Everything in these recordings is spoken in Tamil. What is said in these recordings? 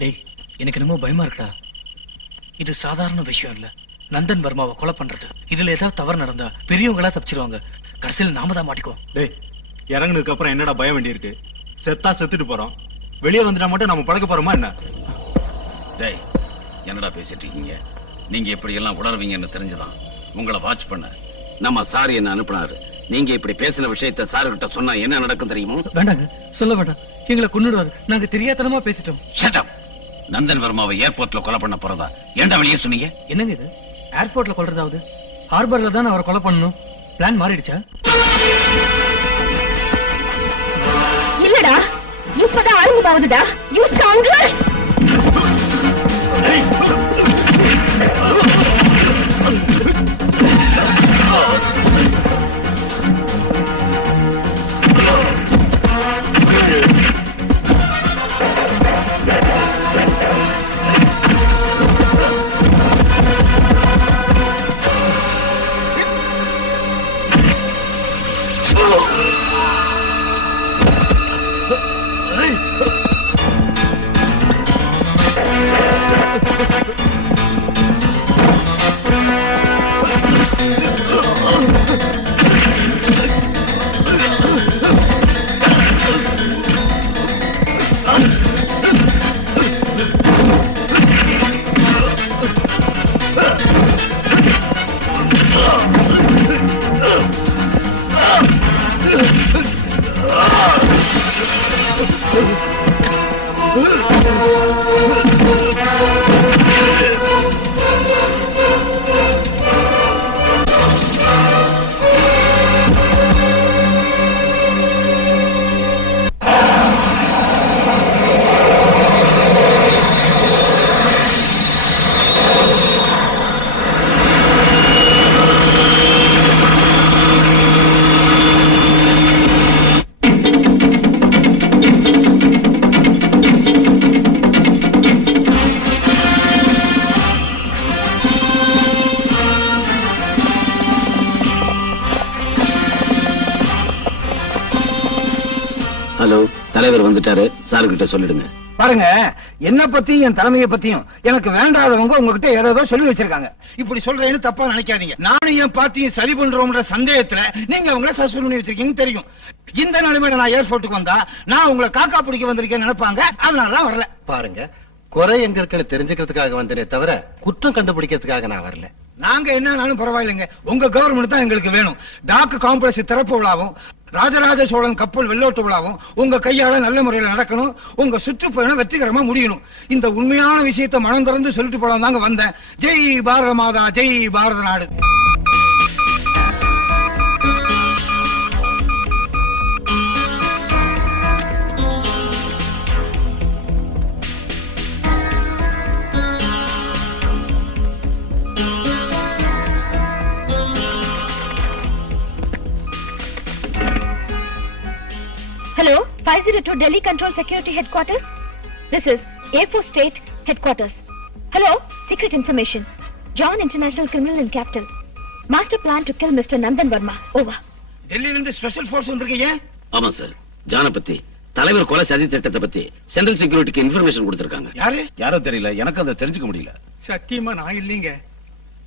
டேய், எனக்கு என்னமோ பயமா இருக்குடா. இது சாதாரண விஷயம் இல்ல. நந்தன் வர்மாவை கொலை பண்றது. இதுல ஏதாவது தவறு நடந்தா பெரியவங்களா தப்பிச்சிருவாங்க. கடைசியில் நாம தான் மாட்டிக்குவோம். டேய், இறங்குனதுக்கு அப்புறம் என்னடா பயம் வேண்டி இருக்கு? செத்தா செத்துட்டு போறோம். வெளியே வந்துட்டா மட்டும் நம்ம பழக்க போறோமா என்ன? டேய், என்னடா பேசிட்டு இருக்கீங்க? நீங்க இப்படி எல்லாம் உணர்வீங்கன்னு தெரிஞ்சுதான் உங்களை வாட்ச் பண்ண நம்ம சார் என்ன அனுப்புனாரு. நீங்க இப்படி பேசின விஷயத்த சாரு கிட்ட சொன்னா என்ன நடக்கும் தெரியுமோ? வேண்டாங்க, சொல்ல வேண்டாம். எங்களை கொன்னுடுவாரு. நாங்க தெரியாதனமா பேசிட்டோம். Shut up. நந்தன் வர்மாவை ஏர்போர்ட்ல கொலை பண்ண போறதா ஏன்டா வெளியே சொன்னீங்க? என்னங்க இது? ஏர்போர்ட்ல கொல்றதாவது? ஹார்பர்ல தான் அவரை கொலை பண்ணணும். பிளான் மாறிடுச்சா? இல்லடா, இப்பதான் ஆரம்பமாகுதுடா. யூ ஸ்கவுண்டர்! தலைவர் வந்துட்டாரு, சாரு கிட்ட சொல்லிடுங்க. பாருங்க, என்ன பத்தியும் என் தலைமையை பத்தியும் எனக்கு வேண்டாதவங்க உங்ககிட்ட ஏதோ சொல்லி வச்சிருக்காங்க. இப்படி சொல்றேன்னு தப்பா நினைக்காதீங்க. நானும் என் பார்ட்டியும் சரி பண்றோம்ன்ற சந்தேகத்துல நீங்க அவங்கள சஸ்பெண்ட் பண்ணி வச்சிருக்கீங்கன்னு தெரியும். இந்த நிலைமையில நான் ஏர்போர்ட்டுக்கு வந்தா நான் உங்களை காக்கா பிடிக்க வந்திருக்கேன்னு நினைப்பாங்க. அதனாலதான் வரல. பாருங்க, குறை எங்க இருக்குன்னு தெரிஞ்சுக்கிறதுக்காக வந்தனே தவிர குற்றம் கண்டுபிடிக்கிறதுக்காக நான் வரல. நாங்க என்னன்னாலும் பரவாயில்லைங்க, உங்க கவர்மெண்ட் தான் எங்களுக்கு வேணும். டாக் காம்ப்ளெக்ஸ் திறப்பு விழாவும் ராஜராஜ சோழன் கப்பல் வெள்ளோட்டு விழாவும் உங்க கையால நல்ல முறையில் நடக்கணும். உங்க சுற்றுப்பயணம் வெற்றிகரமா முடியணும். இந்த உண்மையான விஷயத்தை மனம் திறந்து சொல்லிட்டு போலாம் தாங்க வந்தேன். ஜெய் பாரத மாதா, ஜெய் பாரத நாடு. Hello, 502 Delhi Control Security Headquarters. This is A4 State Headquarters. Hello, secret information. John International Criminal in Capital. Master plan to kill Mr. Nandan Verma. Over. டெல்லியில இருந்து ஸ்பெஷல் ஃபோர்ஸ் வந்திருக்கீங்க? ஆமா சார். ஜான பத்தி தலைவர் கொலை சதி திட்டத்தை பத்தி சென்ட்ரல் செக்யூரிட்டிக்கு இன்ஃபர்மேஷன் கொடுத்திருக்காங்க. யாரோ தெரியல, எனக்கு அதை தெரிஞ்சுக்க முடியல. சத்தியமா நான் இல்லீங்க.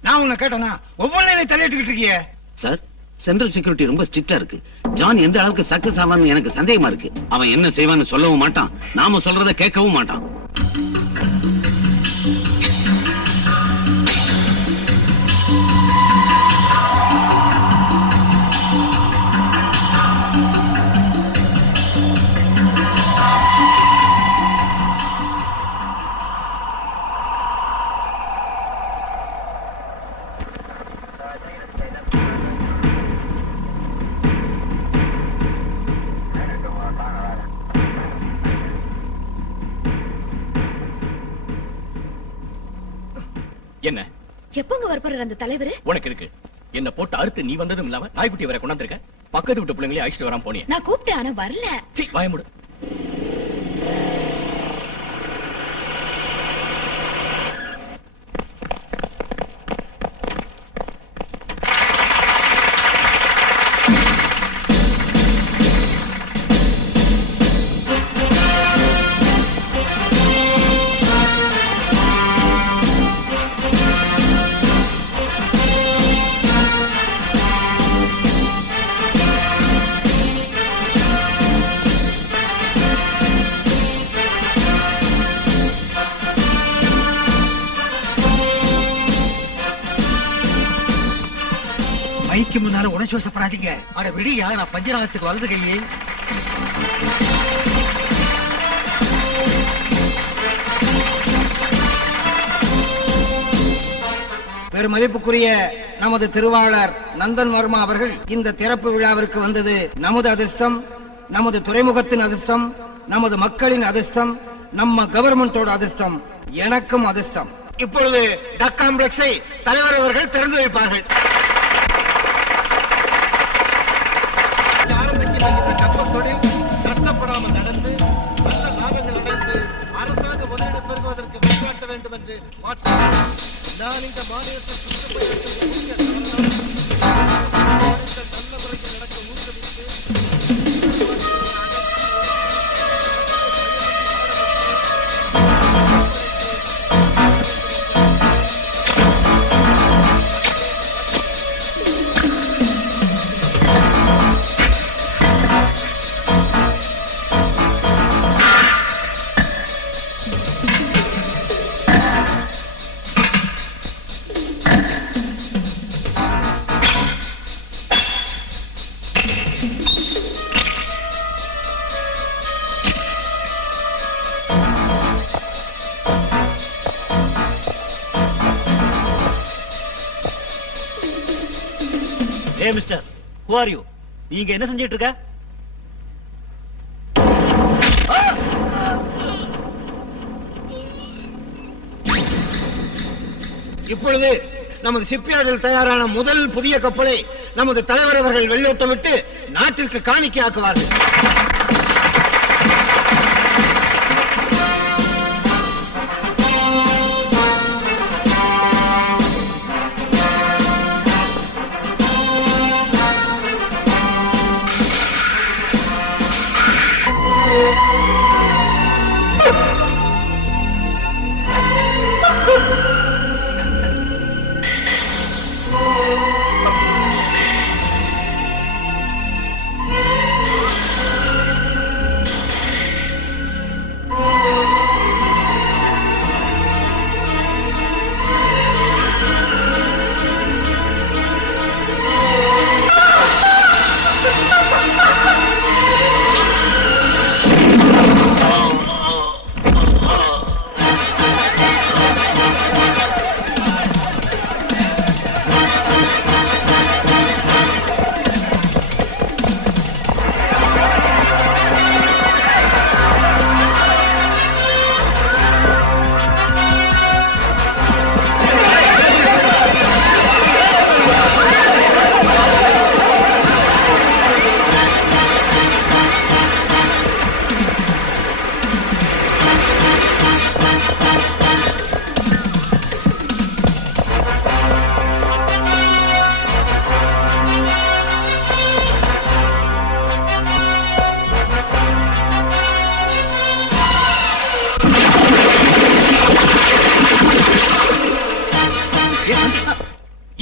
நான் உன்னை கேட்டனா ஒவ்வொன்றையும் தலையிட்டுக்கிட்டு இருக்கீங்க. சார், சென்ட்ரல் செக்யூரிட்டி ரொம்ப ஸ்ட்ரிக்டா இருக்கு. ஜான் எந்த அளவுக்கு சக்சஸ் ஆவான்னு எனக்கு சந்தேகமா இருக்கு. அவன் என்ன செய்வான்னு சொல்லவும் மாட்டான், நாம சொல்றத கேட்கவும் மாட்டான். என்ன எப்பங்க வரப்போறாரு அந்த தலைவர்? உனக்கு இருக்கு. என்ன போட்டு அறுத்து நீ வந்ததும் இல்லாம நாய்க்குட்டி வர கொண்டாந்துருக்க. பக்கத்து விட்டு பிள்ளைங்களே அழைச்சிட்டு வராம போனீங்க. நான் கூப்பிட்டேன், ஆனா வரல. வாயமுடு. விதிக்கு முன்னால உணர்ச்சி வசப்படாதீங்க. அட விடியா, நான் பஞ்சநாதத்துக்கு வலது கையே. பெருமதிப்புக்குரிய நமது திருவாளர் நந்தன் வர்மா அவர்கள் இந்த திறப்பு விழாவிற்கு வந்தது நமது அதிர்ஷ்டம், நமது துறைமுகத்தின் அதிர்ஷ்டம், நமது மக்களின் அதிர்ஷ்டம், நம்ம கவர்மெண்டோட அதிர்ஷ்டம், எனக்கும் அதிர்ஷ்டம். இப்பொழுது டக் காம்ப்ளெக்ஸை தலைவர் அவர்கள் திறந்து வைப்பார்கள். கஷ்டப்படாமல் நடந்து நல்ல லாபங்கள் அடைந்து அரசாங்க முதலீடு பெறுவதற்கு வழிகாட்ட வேண்டும் என்று நான் இந்த மாநிலத்தில் நல்ல முறையில் நடக்க ஊக்குவித்து மிஸ்டர், who are you? நீங்க என்ன செஞ்சிட்டு இருக்க? இப்பொழுது நமது ஷிப்யார்டில் தயாரான முதல் புதிய கப்பலை நமது தலைவர் அவர்கள் வெள்ளோட்டமிட்டு நாட்டிற்கு காணிக்கையாக்குவார்கள்.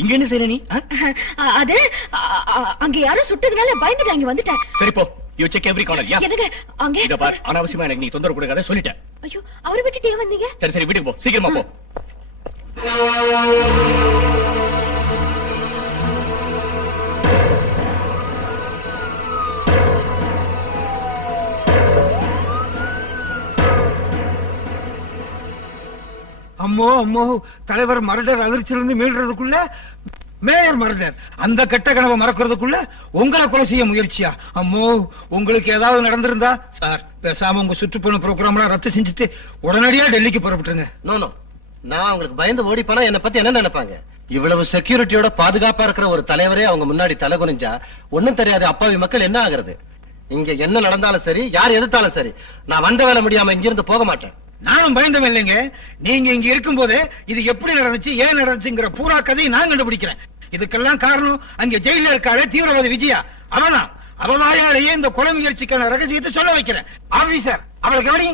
இங்க என்ன செய்யற நீ? அது அங்க யாரும் சுட்டதுனால பயந்துட்டு அங்க வந்துட்டேன். சரி போ, யூ செக் எவ்ரி கார்னர். யா எனக்கு அங்க இத பார், அனாவசியமா எனக்கு நீ தொந்தரவு கொடுக்காத சொல்லிட்டேன். ஐயோ, அவரை விட்டுட்டு ஏன் வந்தீங்க? சரி சரி, வீட்டுக்கு போ, சீக்கிரமா போ. அம்மோ அம்மோ, தலைவர் மர்டர் அதிர்ச்சியிலிருந்து மீள்றதுக்குள்ள மேயர் மர்டர், அந்த கெட்ட கனவை மறக்கிறதுக்குள்ள உங்களை கொலை செய்ய முயற்சியா? அம்மோ, உங்களுக்கு ஏதாவது நடந்திருந்தா சார் பேசாம உங்க சுற்றுப்பயண ப்ரோக்ராம்லாம் ரத்து செஞ்சுட்டு உடனடியா டெல்லிக்கு புறப்பட்டுருங்க. நோ நோ, நான் உங்களுக்கு பயந்து ஓடி போனா என்ன பத்தி என்ன நினைப்பாங்க? இவ்வளவு செக்யூரிட்டியோட பாதுகாப்பா இருக்கிற ஒரு தலைவரே அவங்க முன்னாடி தலை குனிஞ்சா ஒண்ணும் தெரியாது அப்பாவி மக்கள் என்ன ஆகுறது? இங்க என்ன நடந்தாலும் சரி, யார் எதிர்த்தாலும் சரி, நான் வந்த வேலை முடியாம இங்கிருந்து போக மாட்டேன். நானும் பயந்தம் இல்லைங்க. நீங்க இங்க இருக்கும் போதே இது எப்படி நடந்துச்சு, ஏன் நடந்துச்சுங்கிற பூரா கதையை நான் கண்டுபிடிக்கிறேன். இதுக்கெல்லாம் காரணம் அங்க ஜெயில இருக்காளே தீவிரவாதி விஜயா, அவனா அவ வாயாலேயே இந்த கொலை முயற்சிக்கான ரகசியத்தை சொல்ல வைக்கிறேன். ஆபீசர், அவளை கவனி.